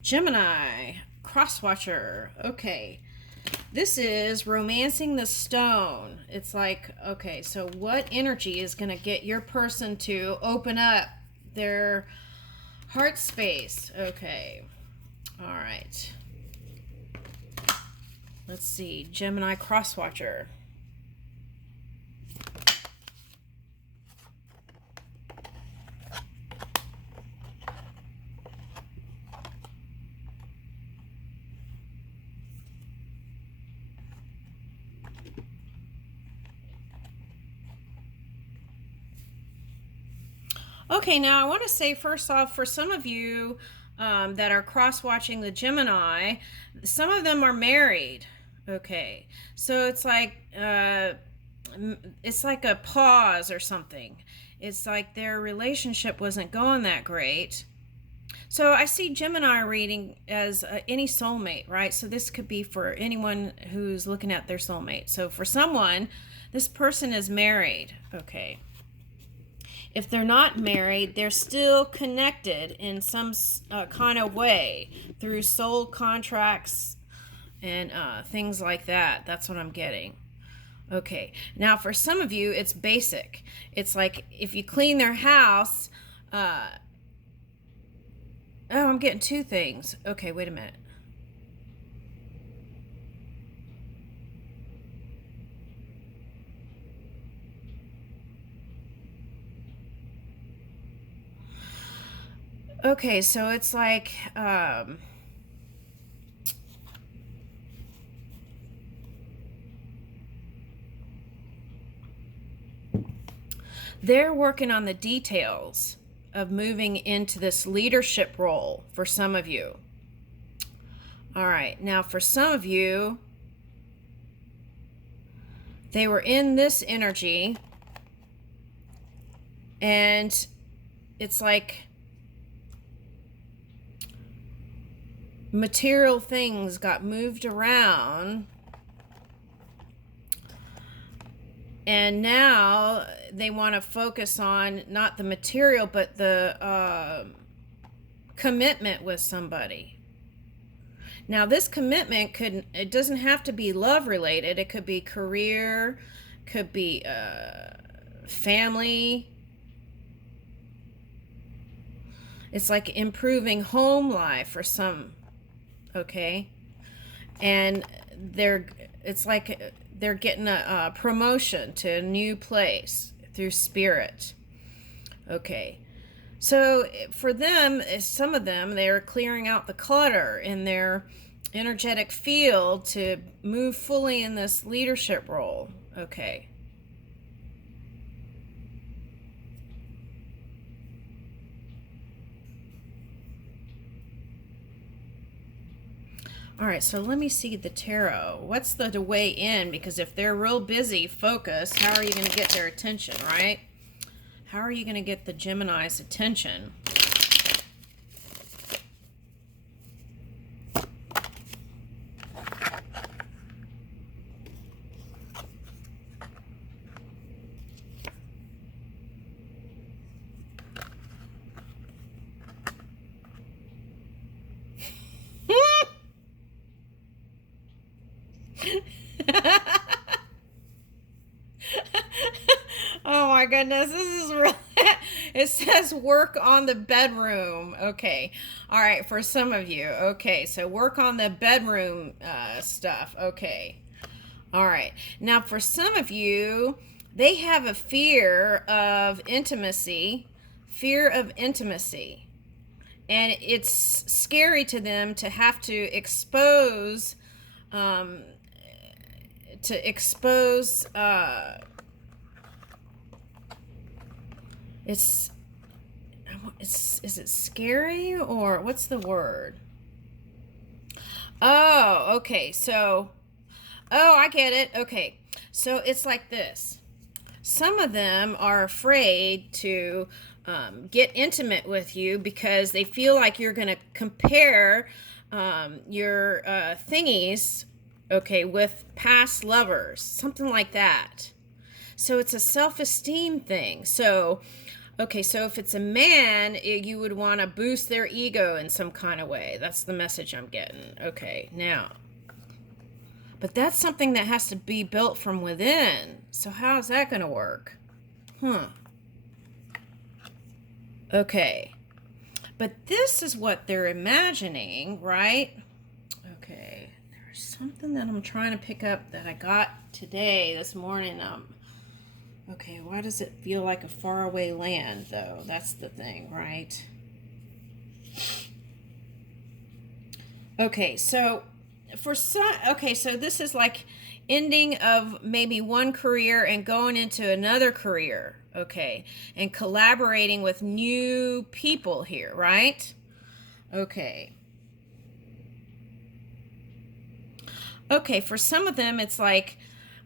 Gemini Crosswatcher. Okay. This is romancing the stone. It's like, okay, so what energy is going to get your person to open up their heart space? Okay. All right. Let's see. Gemini Crosswatcher. Okay, now I want to say first off, for some of you that are cross-watching the Gemini, some of them are married. Okay, so it's like a pause or something. It's like their relationship wasn't going that great. So I see Gemini reading as any soulmate, right? So this could be for anyone who's looking at their soulmate. So for someone, this person is married. Okay. If they're not married, they're still connected in some kind of way through soul contracts and things like that. That's what I'm getting. Okay, now for some of you, it's basic. It's like if you clean their house. Oh, I'm getting two things. Okay, wait a minute. Okay, so it's like they're working on the details of moving into this leadership role for some of you. All right, now for some of you, they were in this energy, and it's like material things got moved around, and now they want to focus on not the material but the commitment with somebody. Now this commitment it doesn't have to be love related. It could be career, could be family. It's like improving home life for some. Okay, and it's like they're getting a promotion to a new place through spirit. Okay, so for them, some of them, they're clearing out the clutter in their energetic field to move fully in this leadership role. Okay. All right, so let me see the tarot. What's the way in? Because if they're real busy, focused, how are you going to get their attention, right? How are you going to get the Gemini's attention? Oh my goodness, this is really. It says work on the bedroom. Okay. All right, for some of you. Okay, so work on the bedroom stuff. Okay. All right. Now, for some of you, they have a fear of intimacy. Fear of intimacy. And it's scary to them to have to expose. Um, to expose. It's is it scary or what's the word? Oh, okay. So, oh, I get it. Okay. So it's like this. Some of them are afraid to get intimate with you because they feel like you're going to compare your thingies, okay, with past lovers, something like that. So it's a self-esteem thing. So Okay, so if it's a man, you would want to boost their ego in some kind of way. That's the message I'm getting. Okay, now, but that's something that has to be built from within. So how's that going to work? Okay, but this is what they're imagining, right? Okay, there's something that I'm trying to pick up that I got today, this morning. Okay, why does it feel like a faraway land, though? That's the thing, right? Okay, so so this is like ending of maybe one career and going into another career, okay, and collaborating with new people here, right? Okay. Okay, for some of them, it's like,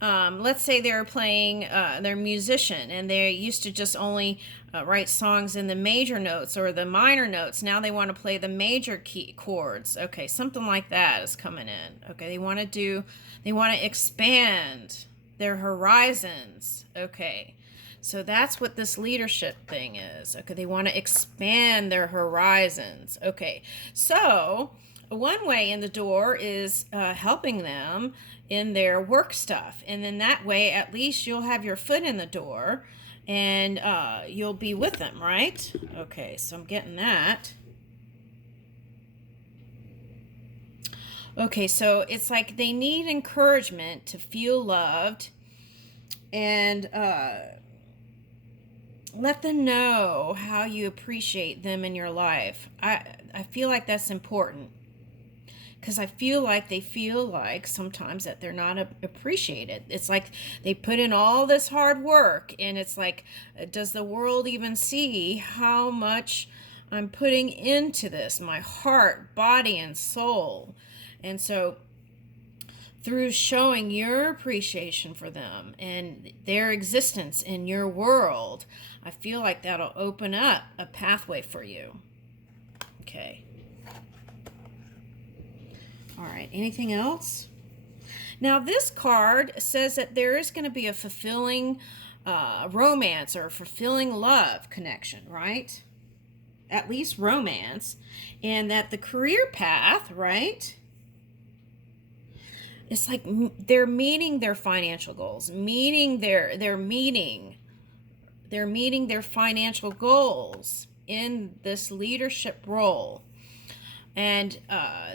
let's say they're playing, they're a musician and they used to just only write songs in the major notes or the minor notes. Now they want to play the major key chords. Okay, something like that is coming in. Okay, they want to expand their horizons. Okay, so that's what this leadership thing is. Okay, they want to expand their horizons. Okay, so one way in the door is helping them in their work stuff. And then that way, at least you'll have your foot in the door and you'll be with them, right? Okay, so I'm getting that. Okay, so it's like they need encouragement to feel loved and let them know how you appreciate them in your life. I feel like that's important. Because I feel like they feel like sometimes that they're not appreciated. It's like they put in all this hard work, and it's like, does the world even see how much I'm putting into this? My heart, body, and soul. And so through showing your appreciation for them and their existence in your world, I feel like that'll open up a pathway for you. Okay. All right, anything else? Now, this card says that there is going to be a fulfilling romance or a fulfilling love connection, right? At least romance. And that the career path, right? It's like they're meeting their financial goals, they're meeting their financial goals in this leadership role. And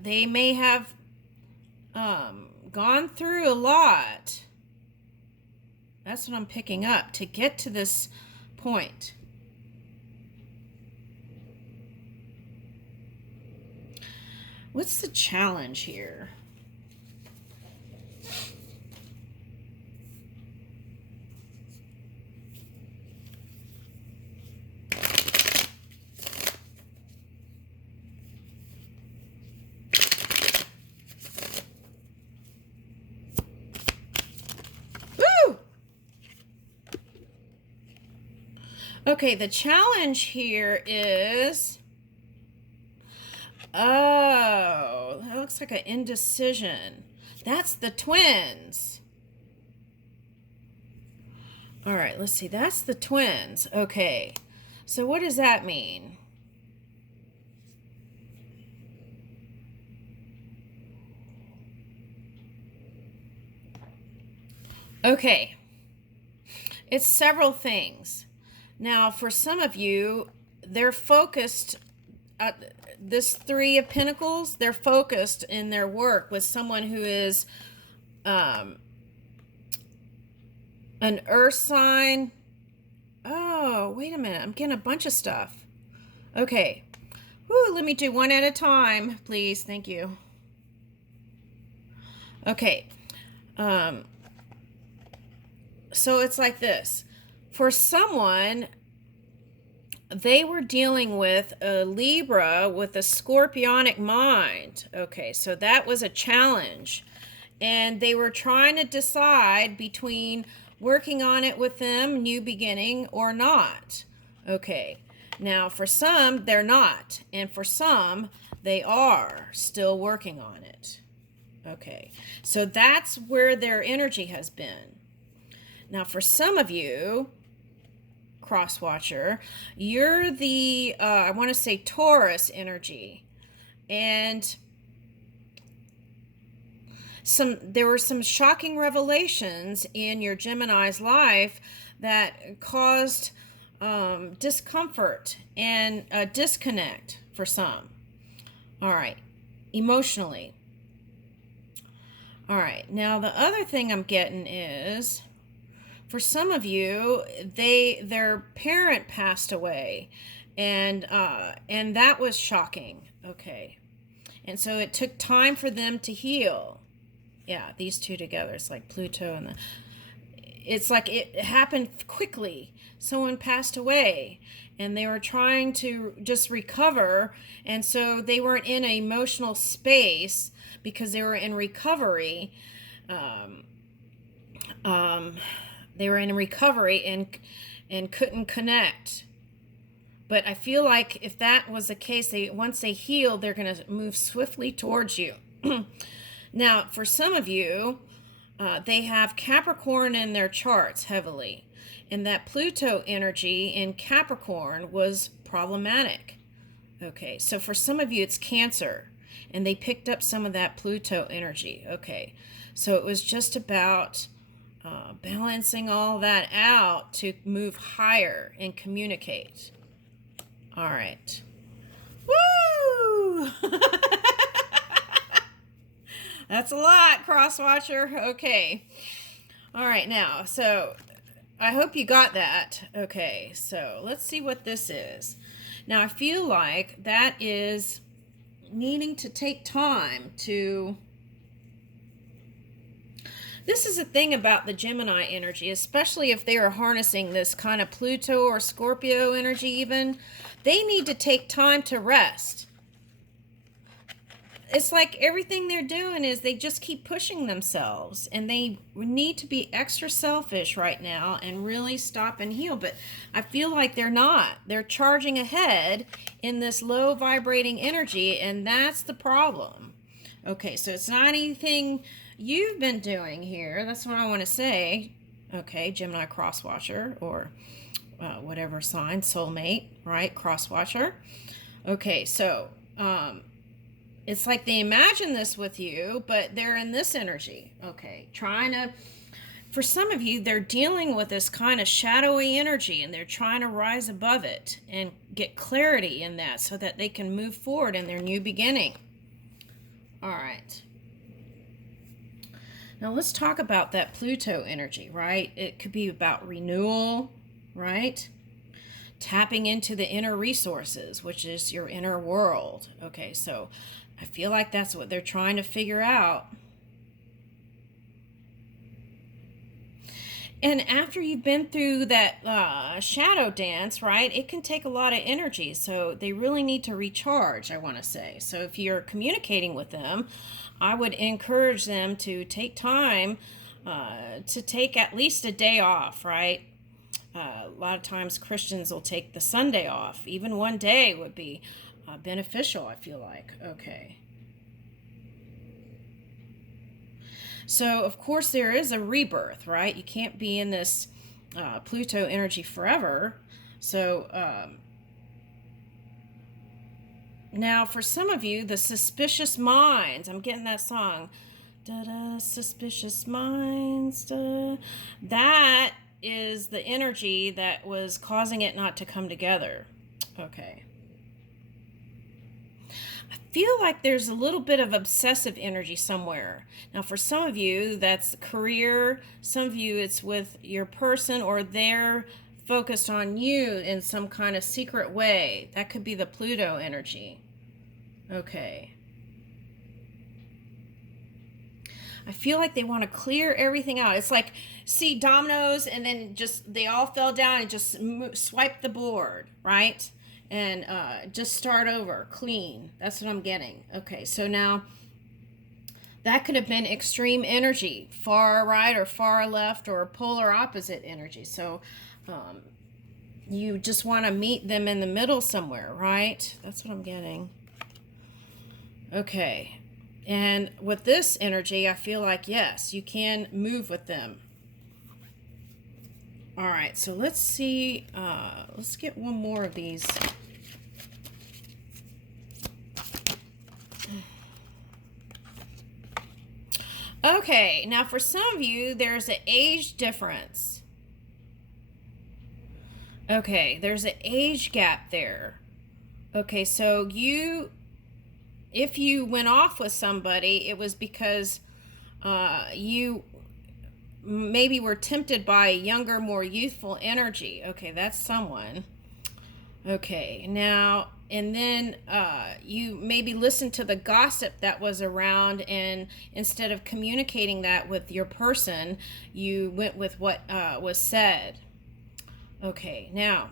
they may have gone through a lot. That's what I'm picking up to get to this point. What's the challenge here? Okay, the challenge here is, oh, that looks like an indecision. That's the twins. All right, let's see. That's the twins. Okay, so what does that mean? Okay, it's several things. Now, for some of you, they're focused, this Three of Pentacles, they're focused in their work with someone who is an earth sign. Oh, wait a minute. I'm getting a bunch of stuff. Okay. Woo, let me do one at a time, please. Thank you. Okay. So it's like this. For someone, they were dealing with a Libra with a scorpionic mind. Okay, so that was a challenge. And they were trying to decide between working on it with them, new beginning, or not. Okay, now for some, they're not. And for some, they are still working on it. Okay, so that's where their energy has been. Now for some of you, Crosswatcher, you're the, I want to say Taurus energy. And there were some shocking revelations in your Gemini's life that caused discomfort and a disconnect for some. All right, emotionally. All right, now the other thing I'm getting is, for some of you, their parent passed away, and that was shocking. Okay, and so it took time for them to heal. Yeah, these two together, it's like Pluto and it's like it happened quickly. Someone passed away and they were trying to just recover, and so they weren't in an emotional space because they were in recovery. They were in recovery and couldn't connect. But I feel like if that was the case, once they heal, they're going to move swiftly towards you. Now, for some of you, they have Capricorn in their charts heavily, and that Pluto energy in Capricorn was problematic. Okay, so for some of you, it's Cancer, and they picked up some of that Pluto energy. Okay, so it was just about balancing all that out to move higher and communicate. All right. Woo! That's a lot, Crosswatcher. Okay. All right, now, so I hope you got that. Okay, so let's see what this is. Now, I feel like that is needing to take time to... This is the thing about the Gemini energy, especially if they are harnessing this kind of Pluto or Scorpio energy even. They need to take time to rest. It's like everything they're doing is they just keep pushing themselves, and they need to be extra selfish right now and really stop and heal. But I feel like they're not. They're charging ahead in this low vibrating energy, and that's the problem. Okay, so it's not anything you've been doing here. That's what I want to say. Okay, Gemini Crosswatcher, or whatever sign, soulmate, right? Crosswatcher. Okay, so it's like they imagine this with you, but they're in this energy. Okay, for some of you, they're dealing with this kind of shadowy energy, and they're trying to rise above it and get clarity in that so that they can move forward in their new beginning. All right. Now let's talk about that Pluto energy, right? It could be about renewal, right? Tapping into the inner resources, which is your inner world. Okay, so I feel like that's what they're trying to figure out. And after you've been through that shadow dance, right, it can take a lot of energy. So they really need to recharge, I want to say. So if you're communicating with them, I would encourage them to take time to take at least a day off, right? A lot of times Christians will take the Sunday off. Even one day would be beneficial, I feel like. Okay. So, of course, there is a rebirth, right? You can't be in this Pluto energy forever. So, now for some of you, the suspicious minds, I'm getting that song. Da-da, suspicious minds. Da. That is the energy that was causing it not to come together. Okay. I feel like there's a little bit of obsessive energy somewhere. Now, for some of you, that's career. Some of you, it's with your person, or they're focused on you in some kind of secret way. That could be the Pluto energy. Okay. I feel like they want to clear everything out. It's like, see dominoes, and then just they all fell down and just swipe the board, right? And just start over, clean. That's what I'm getting. Okay, so now that could have been extreme energy, far right or far left, or polar opposite energy. So you just want to meet them in the middle somewhere, right? That's what I'm getting. Okay. And with this energy, I feel like, yes, you can move with them. All right, so let's see. Let's get one more of these. Okay, now for some of you, there's an age difference. Okay, there's an age gap there. Okay, so if you went off with somebody, it was because you maybe were tempted by a younger, more youthful energy. Okay, that's someone. Okay, now, and then you maybe listened to the gossip that was around, and instead of communicating that with your person, you went with what was said. Okay, now,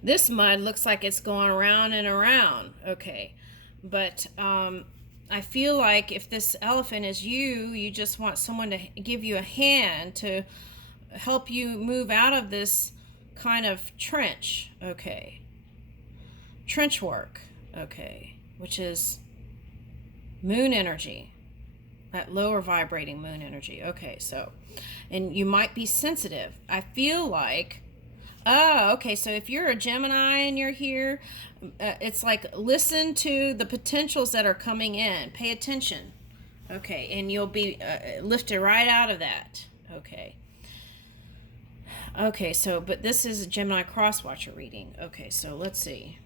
this mud looks like it's going around and around. Okay, but I feel like if this elephant is you just want someone to give you a hand to help you move out of this kind of trench. Okay, trench work. Okay, which is moon energy, that lower vibrating moon energy. Okay, so, and you might be sensitive. I feel like, oh, okay, so if you're a Gemini and you're here, it's like listen to the potentials that are coming in. Pay attention. Okay, and you'll be lifted right out of that. Okay. Okay, so, but this is a Gemini Crosswatcher reading. Okay, so let's see.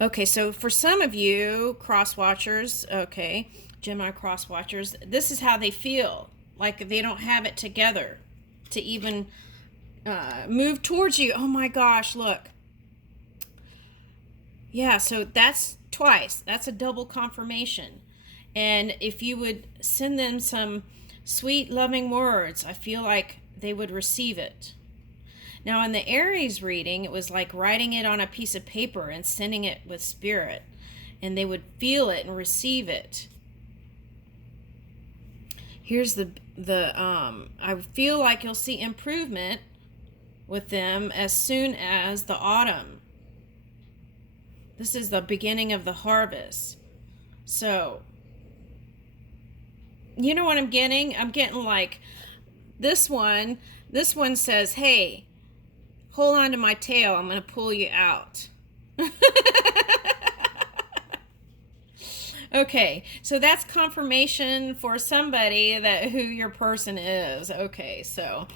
Okay, so for some of you Crosswatchers, okay, Gemini Crosswatchers, this is how they feel. Like they don't have it together to even move towards you. Oh my gosh, look. Yeah, so that's twice. That's a double confirmation. And if you would send them some sweet, loving words, I feel like they would receive it. Now, in the Aries reading, it was like writing it on a piece of paper and sending it with spirit, and they would feel it and receive it. Here's I feel like you'll see improvement with them as soon as the autumn. This is the beginning of the harvest. So, you know what I'm getting? I'm getting like this one says, hey, hold on to my tail. I'm going to pull you out. Okay, so that's confirmation for somebody that who your person is. Okay, so,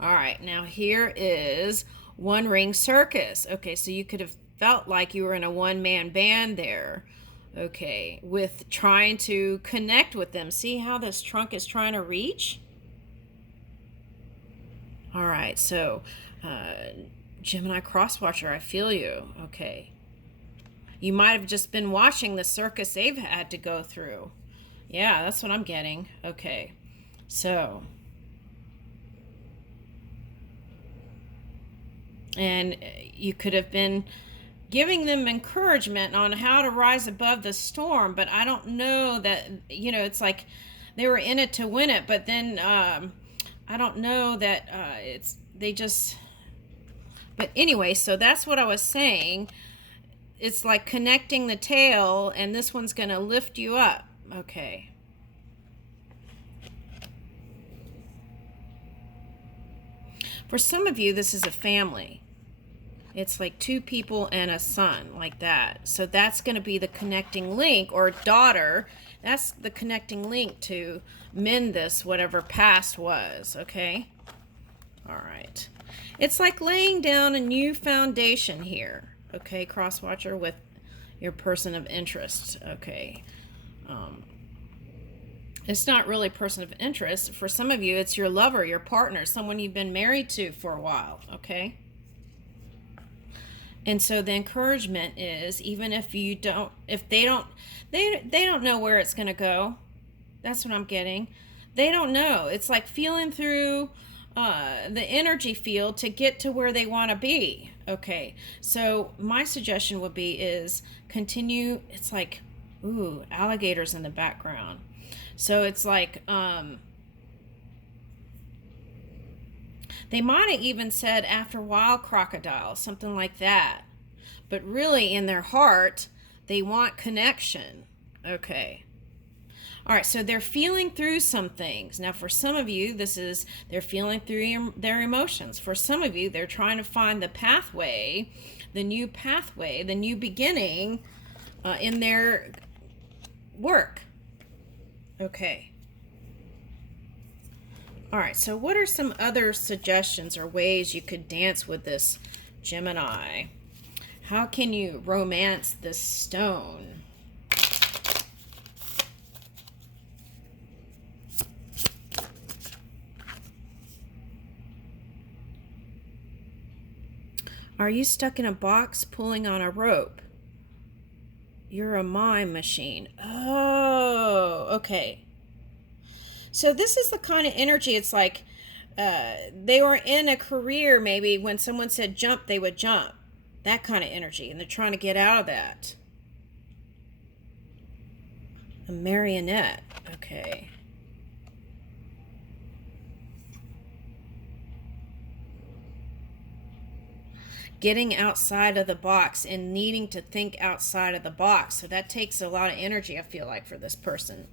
all right, now here is One Ring Circus. Okay, so you could have felt like you were in a one-man band there. Okay, with trying to connect with them. See how this trunk is trying to reach? All right, so Gemini Crosswatcher, I feel you. Okay. You might have just been watching the circus they've had to go through. Yeah, that's what I'm getting. Okay, so. And you could have been giving them encouragement on how to rise above the storm, but I don't know that, you know, it's like they were in it to win it, but then I don't know that but anyway, so that's what I was saying. It's like connecting the tail, and this one's going to lift you up. Okay. For some of you, this is a family. It's like two people and a son, like that. So that's going to be the connecting link, or daughter. That's the connecting link to mend this, whatever past was, okay? All right. It's like laying down a new foundation here, okay, Crosswatcher, with your person of interest, okay? It's not really person of interest. For some of you, it's your lover, your partner, someone you've been married to for a while, okay? And so the encouragement is, even if they don't know where it's going to go. That's what I'm getting. They don't know. It's like feeling through the energy field to get to where they want to be. Okay. So my suggestion would be is continue. It's like, ooh, alligators in the background. So it's like, they might have even said after wild crocodile, something like that. But really in their heart, they want connection. Okay. All right, so they're feeling through some things. Now, for some of you, they're feeling through their emotions. For some of you, they're trying to find the pathway, the new beginning in their work. Okay. All right, so what are some other suggestions or ways you could dance with this Gemini? How can you romance this stone? Are you stuck in a box pulling on a rope? You're a mime machine. Oh, okay. So this is the kind of energy, it's like they were in a career, maybe when someone said jump, they would jump. That kind of energy, and they're trying to get out of that. A marionette. Okay. Getting outside of the box and needing to think outside of the box. So that takes a lot of energy, I feel like, for this person.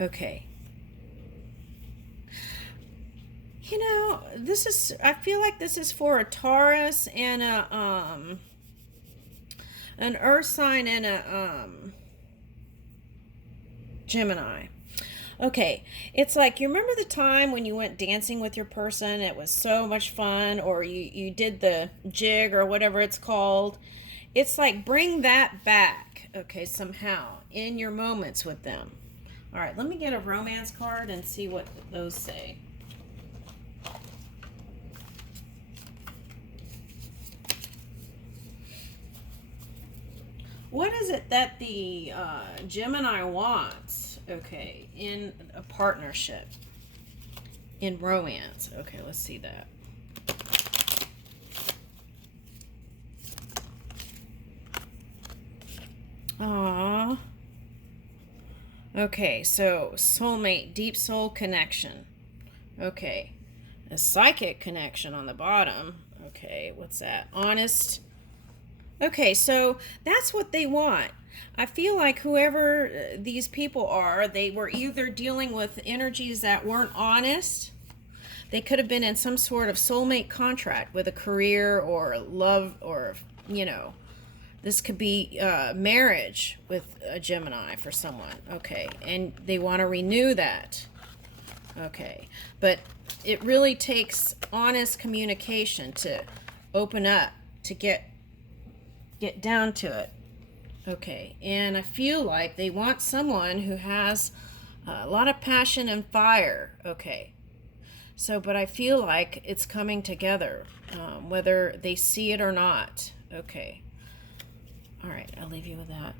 Okay. You know, I feel like this is for a Taurus and an earth sign and a Gemini. Okay, it's like, you remember the time when you went dancing with your person? It was so much fun, or you did the jig or whatever it's called. It's like, bring that back, okay, somehow, in your moments with them. All right, let me get a romance card and see what those say. What is it that the Gemini wants, okay, in a partnership, in romance? Okay, let's see that. Aww. Okay, so soulmate, deep soul connection. Okay, a psychic connection on the bottom. Okay, what's that? Honest. Okay, so that's what they want. I feel like whoever these people are, they were either dealing with energies that weren't honest. They could have been in some sort of soulmate contract with a career or love, or, you know, this could be marriage with a Gemini for someone. Okay, and they want to renew that. Okay, but it really takes honest communication to open up, to get down to it. Okay, and I feel like they want someone who has a lot of passion and fire. Okay, so, but I feel like it's coming together, whether they see it or not. Okay, all right, I'll leave you with that.